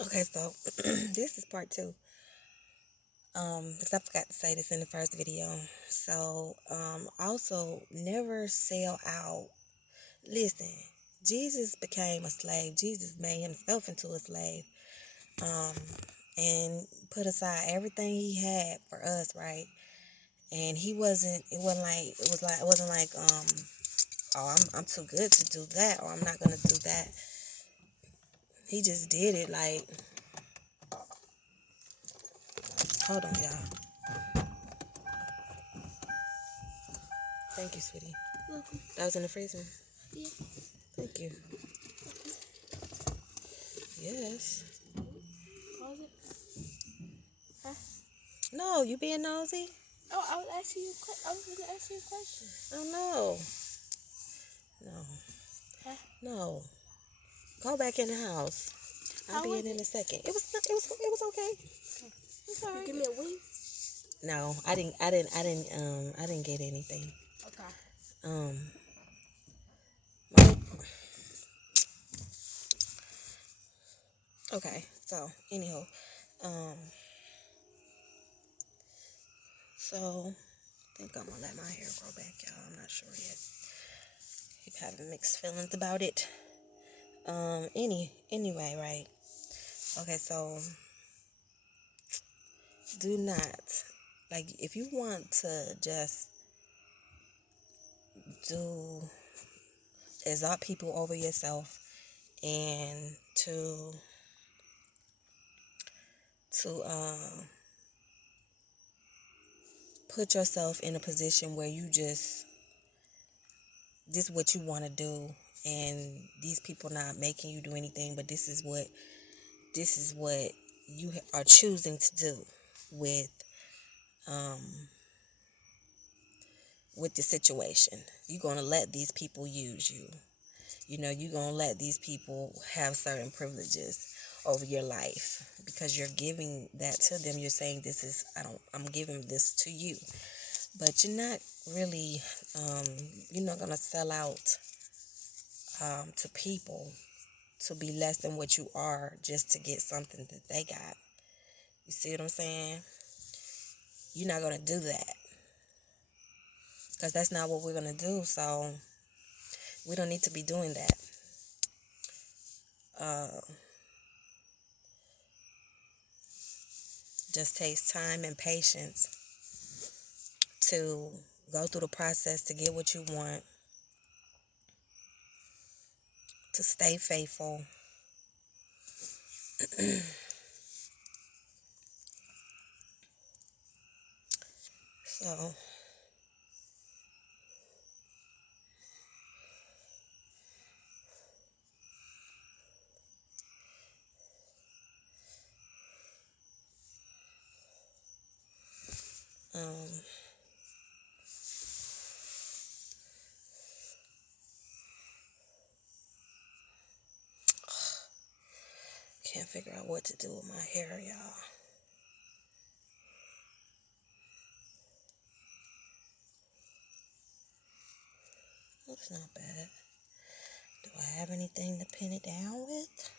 Okay, so this is part two. Because I forgot to say this in the first video. So, also never sell out. Listen, Jesus became a slave. Jesus made himself into a slave. Um, and put aside everything he had for us, right? And he wasn't. It wasn't like. It was like. It wasn't like. Oh, I'm too good to do that, or I'm not gonna do that. He just did it. Like, hold on, y'all. Thank you, sweetie. Welcome. That was in the freezer. Yeah. Thank you. Yes. Pause it. Huh? No, you being nosy? Oh, I was asking you. I was gonna ask you a question. Oh no. No. Huh? No. Go back in the house. I'll How be was in it? a second. It was okay. It's You alright. give me a wing. No, I didn't get anything. Okay. Um okay, so anyhow. Um so I think I'm gonna let my hair grow back, y'all. I'm not sure yet. Keep having mixed feelings about it. Anyway, right. Okay, so do not, like, if you want to just do exalt people over yourself and to put yourself in a position where you just this is what you want to do, and these people not making you do anything, but this is what you are choosing to do with um with the situation. You're going to let these people use you. You're going to let these people have certain privileges over your life because you're giving that to them. You're saying, I'm giving this to you. But you're not really, you're not going to sell out to people to be less than what you are just to get something that they got. You see what I'm saying? You're not going to do that because that's not what we're going to do. So we don't need to be doing that. Just takes time and patience to go through the process to get what you want, to stay faithful. So, um, can't figure out what to do with my hair, y'all. That's not bad. Do I have anything to pin it down with?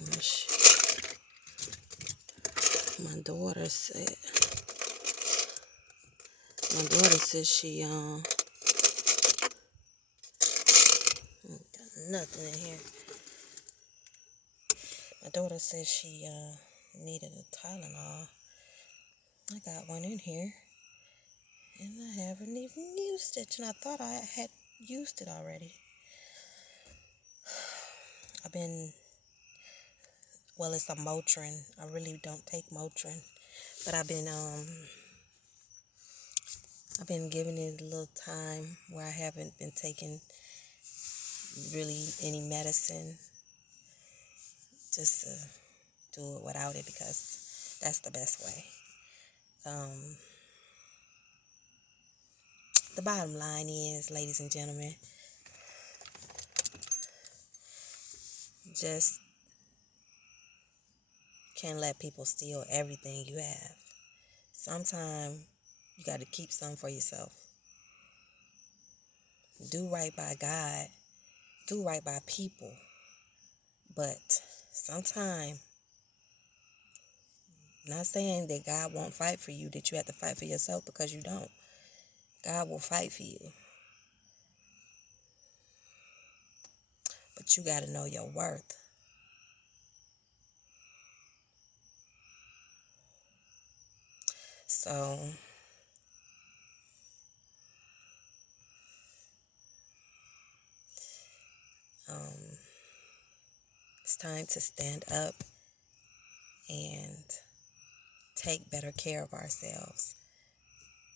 Oh, shit. My daughter said got nothing in here. My daughter said she needed a Tylenol. I got one in here, and I haven't even used it, and I thought I had used it already. I've been, well, it's a Motrin. I really don't take Motrin, but I've been giving it a little time where I haven't been taking really any medicine, just to do it without it because that's the best way. The bottom line is, ladies and gentlemen, just can't let people steal everything you have. Sometimes you got to keep some for yourself. Do right by God. Do right by people. But sometimes, not saying that God won't fight for you, that you have to fight for yourself, because you don't. God will fight for you. But you got to know your worth. So, it's time to stand up and take better care of ourselves.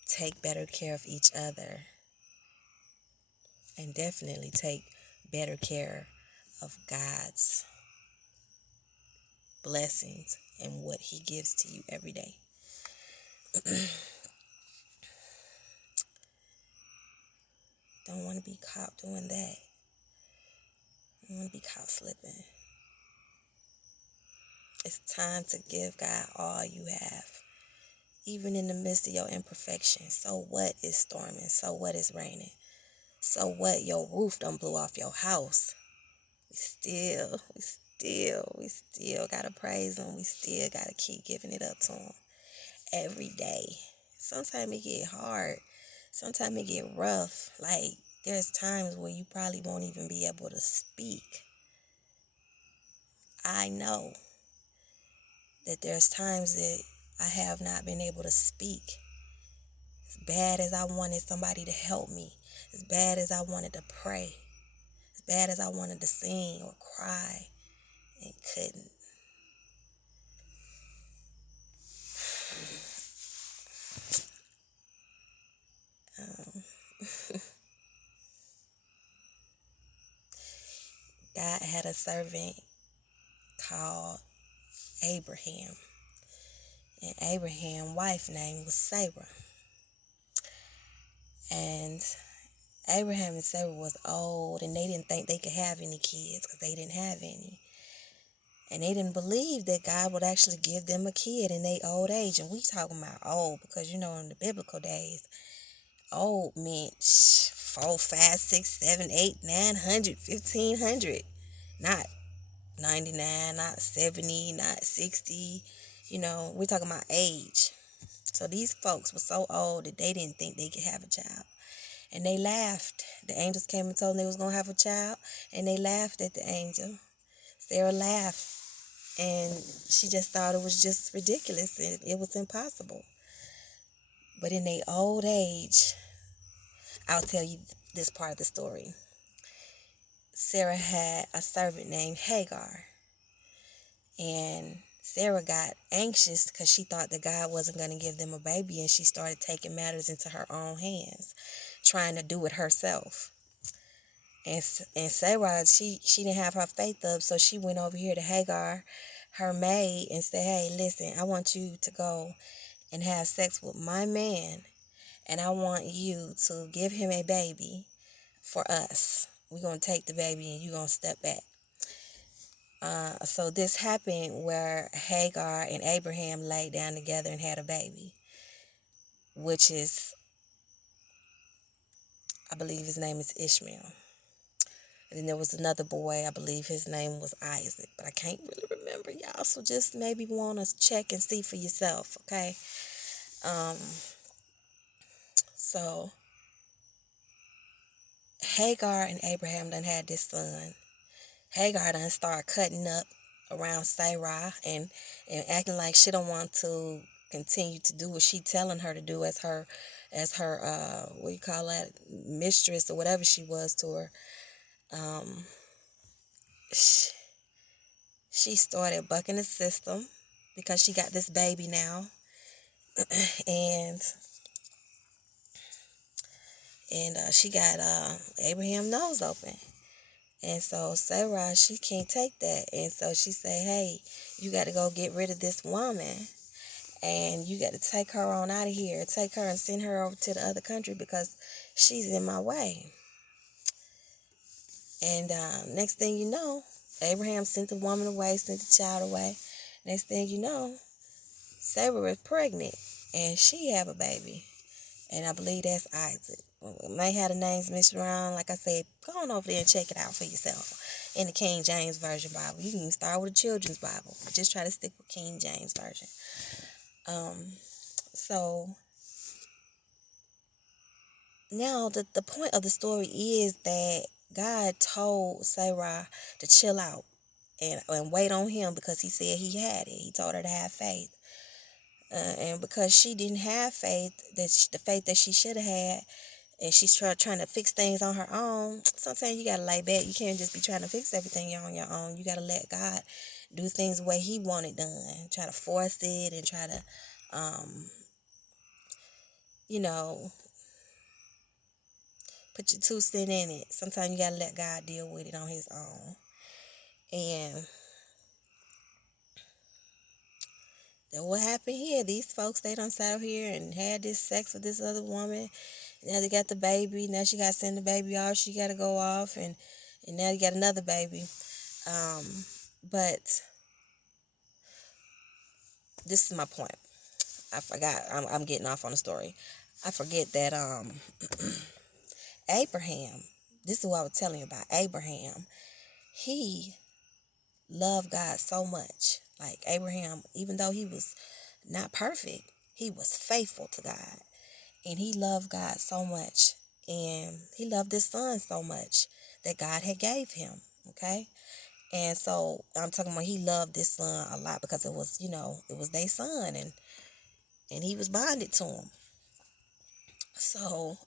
Take better care of each other. And definitely take better care of God's blessings and what He gives to you every day. Don't want to be caught doing that. Don't want to be caught slipping. It's time to give God all you have, even in the midst of your imperfections. So what is storming? So what is raining? So what? Your roof done blew off your house. We still gotta praise Him. We still gotta keep giving it up to Him every day. Sometimes it get hard. Sometimes it get rough. Like, there's times where you probably won't even be able to speak. I know that there's times that I have not been able to speak. As bad as I wanted somebody to help me, as bad as I wanted to pray, as bad as I wanted to sing or cry and couldn't. God had a servant called Abraham. And Abraham's wife's name was Sarah. And Abraham and Sarah was old, and they didn't think they could have any kids because they didn't have any. And they didn't believe that God would actually give them a kid in their old age. And we talking about old because, in the biblical days, old meant 4, 5, 6, 7, 8, 900, 1,500. Not 99, not 70, not 60. We're talking about age. So these folks were so old that they didn't think they could have a child. And they laughed. The angels came and told them they was going to have a child. And they laughed at the angel. Sarah laughed. And she just thought it was just ridiculous. And it was impossible. But in their old age, I'll tell you this part of the story. Sarah had a servant named Hagar. And Sarah got anxious because she thought that God wasn't going to give them a baby. And she started taking matters into her own hands, trying to do it herself. And Sarah, she didn't have her faith up, so she went over here to Hagar, her maid, and said, hey, listen, I want you to go and have sex with my man, and I want you to give him a baby for us. We're going to take the baby, and you're going to step back. So this happened where Hagar and Abraham laid down together and had a baby, which is, I believe his name is Ishmael. And then there was another boy, I believe his name was Isaac, but I can't really remember, y'all. So just maybe want to check and see for yourself, okay? So Hagar and Abraham done had this son. Hagar done started cutting up around Sarai and acting like she don't want to continue to do what she telling her to do as her what you call that, mistress or whatever she was to her. She started bucking the system because she got this baby now. and she got Abraham's nose open. And so Sarah, she can't take that. And so she said, hey, you got to go get rid of this woman. And you got to take her on out of here. Take her and send her over to the other country because she's in my way. And next thing you know, Abraham sent the woman away, sent the child away. Next thing you know, Sarah is pregnant. and she have a baby, and I believe that's Isaac. May have the names mixed around. Like I said, go on over there and check it out for yourself in the King James Version Bible. You can even start with the Children's Bible. Just try to stick with King James Version. So now the point of the story is that God told Sarah to chill out and wait on him because he said he had it. He told her to have faith. And because she didn't have faith, the faith that she should have had, and she's trying to fix things on her own, sometimes you got to lay back. You can't just be trying to fix everything on your own. You got to let God do things the way he want it done. Try to force it and try to, you know, put your 2 cents in it. Sometimes you got to let God deal with it on his own. And then what happened here? These folks, they done sat over here and had this sex with this other woman. Now they got the baby. Now she got to send the baby off. She got to go off. And now you got another baby. But this is my point. I forgot. I'm getting off on the story. I forget that Abraham, this is what I was telling you about Abraham. He loved God so much. Like Abraham, even though he was not perfect, he was faithful to God. And he loved God so much. And he loved his son so much that God had gave him. Okay? And so I'm talking about he loved this son a lot because it was, it was their son and he was bonded to him. So,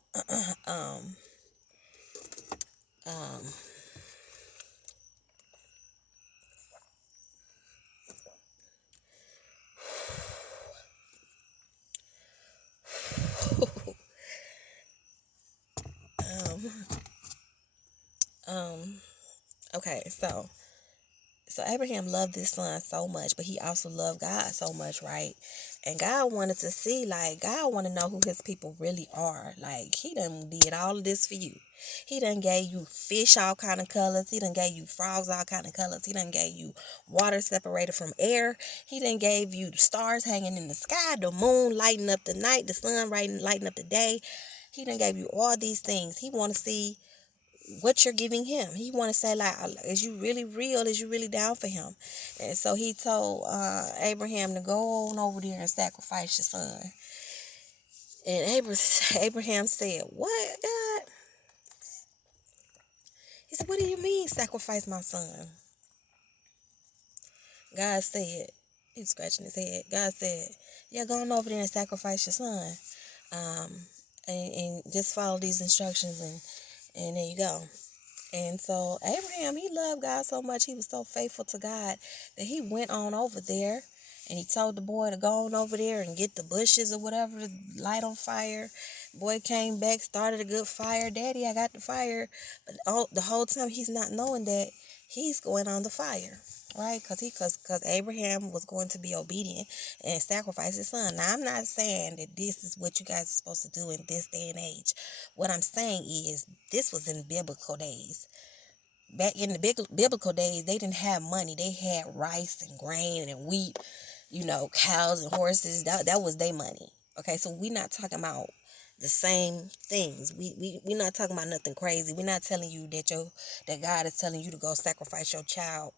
okay, so Abraham loved his son so much, but he also loved God so much, right? And God wanted to see, like, God wanted to know who his people really are. Like, he done did all of this for you. He done gave you fish all kind of colors. He done gave you frogs all kind of colors. He done gave you water separated from air. He done gave you stars hanging in the sky, the moon lighting up the night, the sun lighting up the day. He done gave you all these things. He want to see what you're giving him. He want to say, like, is you really real? Is you really down for him? And so he told Abraham to go on over there and sacrifice your son. And Abraham said, what, God? He said, what do you mean sacrifice my son? God said, he was scratching his head. God said, yeah, go on over there and sacrifice your son. And just follow these instructions and there you go. And so Abraham, he loved God so much, he was so faithful to God that he went on over there and he told the boy to go on over there and get the bushes or whatever to light on fire. Boy came back, started a good fire. Daddy, I got the fire. But the whole time he's not knowing that he's going on the fire, right? Because Abraham was going to be obedient and sacrifice his son. Now, I'm not saying that this is what you guys are supposed to do in this day and age. What I'm saying is this was in biblical days. Back in the biblical days, they didn't have money. They had rice and grain and wheat, cows and horses. That was their money. Okay, so we're not talking about the same things. We're not talking about nothing crazy. We're not telling you that God is telling you to go sacrifice your child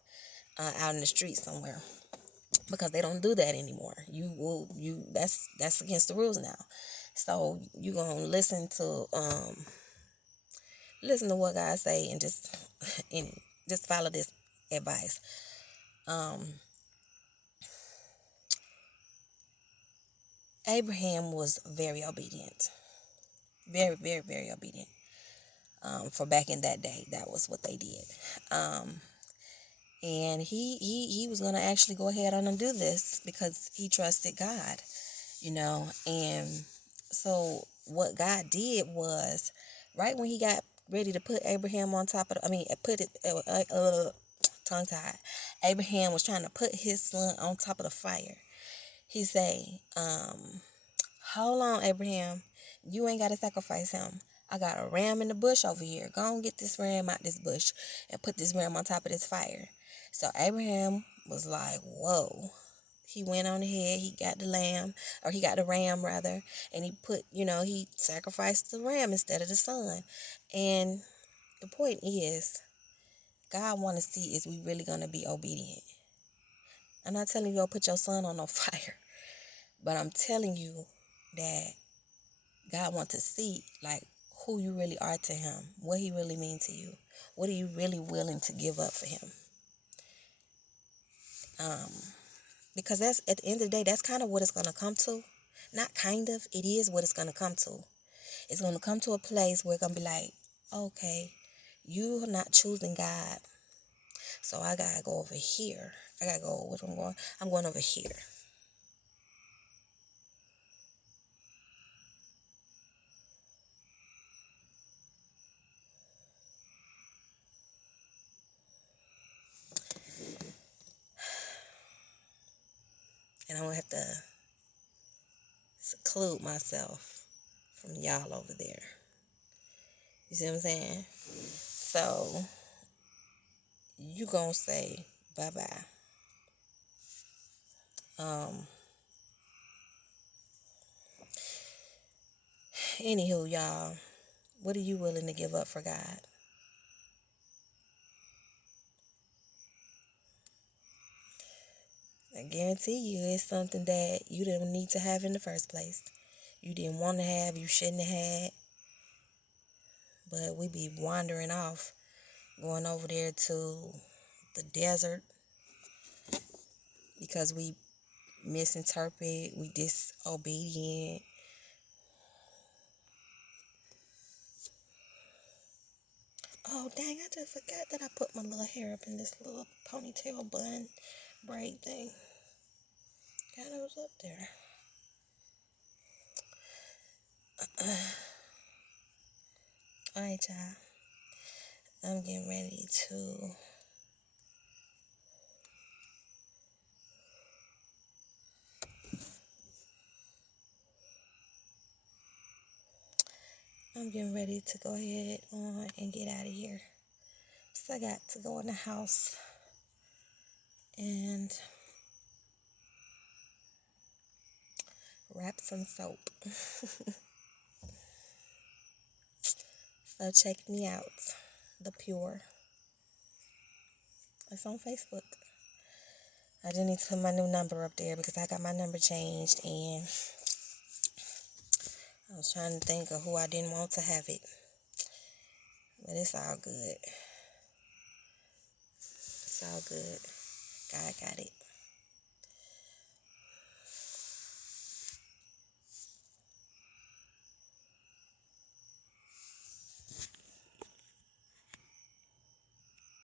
out in the street somewhere, because they don't do that anymore. That's against the rules now. So you're gonna listen to what God say and just follow this advice. Abraham was very obedient, very, very, very obedient. For back in that day, that was what they did. And he was gonna actually go ahead on and do this because he trusted God, And so what God did was, right when he got ready to put Abraham on top of tongue-tied. Abraham was trying to put his son on top of the fire. He say, hold on, Abraham. You ain't got to sacrifice him. I got a ram in the bush over here. Go and get this ram out this bush and put this ram on top of this fire. So Abraham was like, whoa. He went on ahead, he got the lamb, or he got the ram rather, and he put, he sacrificed the ram instead of the son. And the point is, God want to see, is we really going to be obedient? I'm not telling you go put your son on no fire, but I'm telling you that God wants to see, like, who you really are to him, what he really means to you. What are you really willing to give up for him? Because that's, at the end of the day, that's kind of what it's going to come to. Not kind of, it is what it's going to come to. It's going to come to a place where it's going to be like, okay, you're not choosing God. So I got to go over here. I got to go, where I'm going? I'm going over here. And I'm going to have to seclude myself from y'all over there. You see what I'm saying? So, you gonna say bye-bye. Anywho, y'all, what are you willing to give up for God? I guarantee you it's something that you didn't need to have in the first place. You didn't want to have, you shouldn't have had. But we be wandering off, going over there to the desert because we misinterpret, we disobedient. Oh, dang, I just forgot that I put my little hair up in this little ponytail bun braid thing. Kind of was up there. Alright, y'all. I'm getting ready to go ahead on and get out of here. So I got to go in the house and wrap some soap. So check me out. The Pure. It's on Facebook. I just need to put my new number up there because I got my number changed and I was trying to think of who I didn't want to have it. But it's all good. It's all good. God got it.